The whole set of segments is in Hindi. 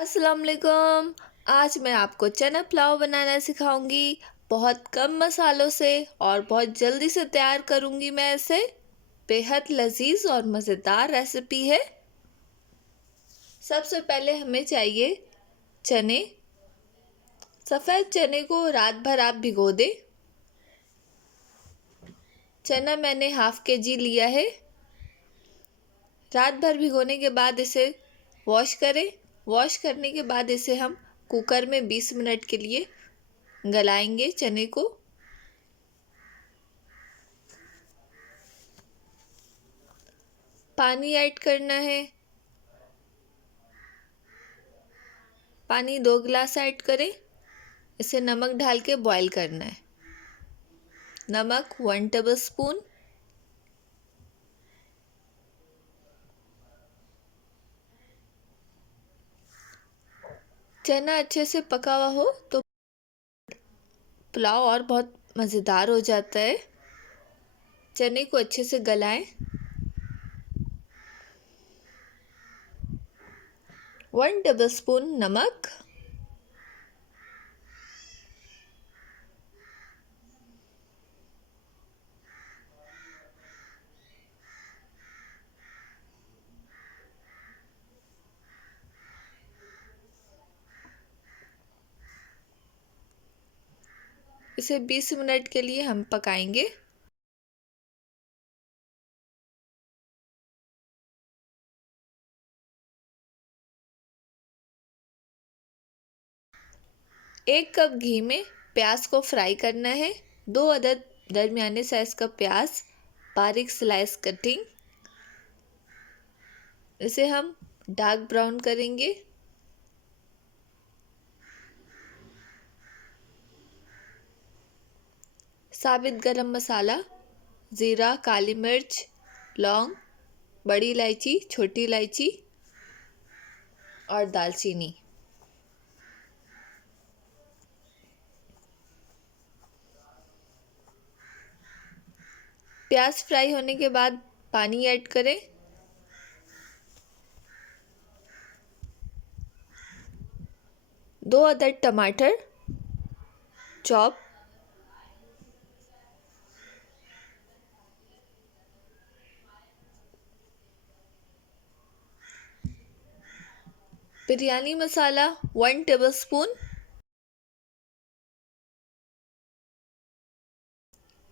अस्सलाम वालेकुम। आज मैं आपको चना पुलाव बनाना सिखाऊंगी। बहुत कम मसालों से और बहुत जल्दी से तैयार करूंगी मैं इसे। बेहद लजीज और मज़ेदार रेसिपी है। सबसे पहले हमें चाहिए चने। सफ़ेद चने को रात भर आप भिगो दें। चना मैंने हाफ के जी लिया है। रात भर भिगोने के बाद इसे वॉश करें। वॉश करने के बाद इसे हम कुकर में 20 मिनट के लिए गलाएंगे चने को। पानी ऐड करना है। पानी 2 गिलास ऐड करें। इसे नमक डाल के बॉईल करना है। नमक 1 टेबल स्पून। चना अच्छे से पका हुआ हो तो पुलाव और बहुत मज़ेदार हो जाता है। चने को अच्छे से गलाएं। 1 टेबल स्पून नमक। इसे 20 मिनट के लिए हम पकाएंगे। एक कप घी में प्याज को फ्राई करना है। 2 अदद दरमियाने साइज का प्याज, बारीक स्लाइस कटिंग। इसे हम डार्क ब्राउन करेंगे। साबित गरम मसाला, ज़ीरा, काली मिर्च, लौंग, बड़ी इलायची, छोटी इलायची और दालचीनी। प्याज फ्राई होने के बाद पानी ऐड करें। दो अदद टमाटर चॉप। बिरयानी मसाला 1 टेबल स्पून।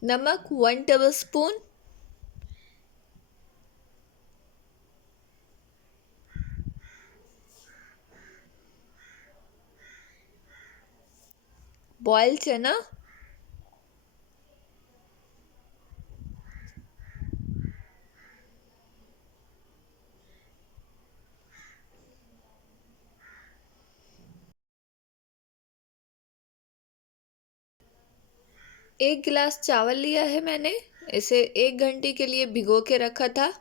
नमक 1 टेबल स्पून। बॉयल चना। एक गिलास चावल लिया है मैंने। इसे 1 घंटे के लिए भिगो के रखा था।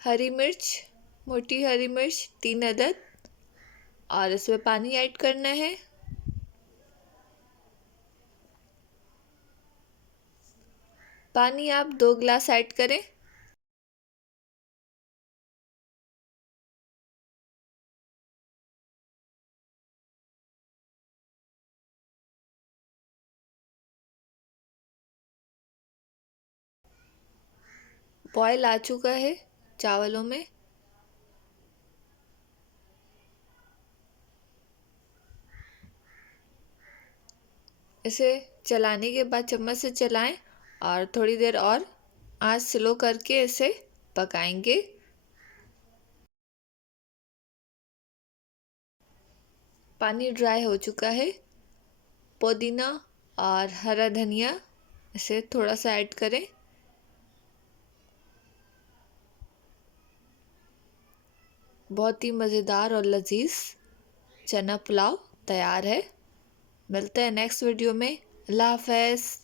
हरी मिर्च, मोटी हरी मिर्च 3 अदद और इसमें पानी ऐड करना है। पानी आप 2 गिलास ऐड करें। बॉयल आ चुका है चावलों में। इसे चलाने के बाद चम्मच से चलाएं और थोड़ी देर और आंच स्लो करके इसे पकाएंगे। पानी ड्राई हो चुका है। पुदीना और हरा धनिया इसे थोड़ा सा ऐड करें। बहुत ही मज़ेदार और लजीज चना पुलाव तैयार है। मिलते हैं नेक्स्ट वीडियो में। अल्लाह हाफ़िज़।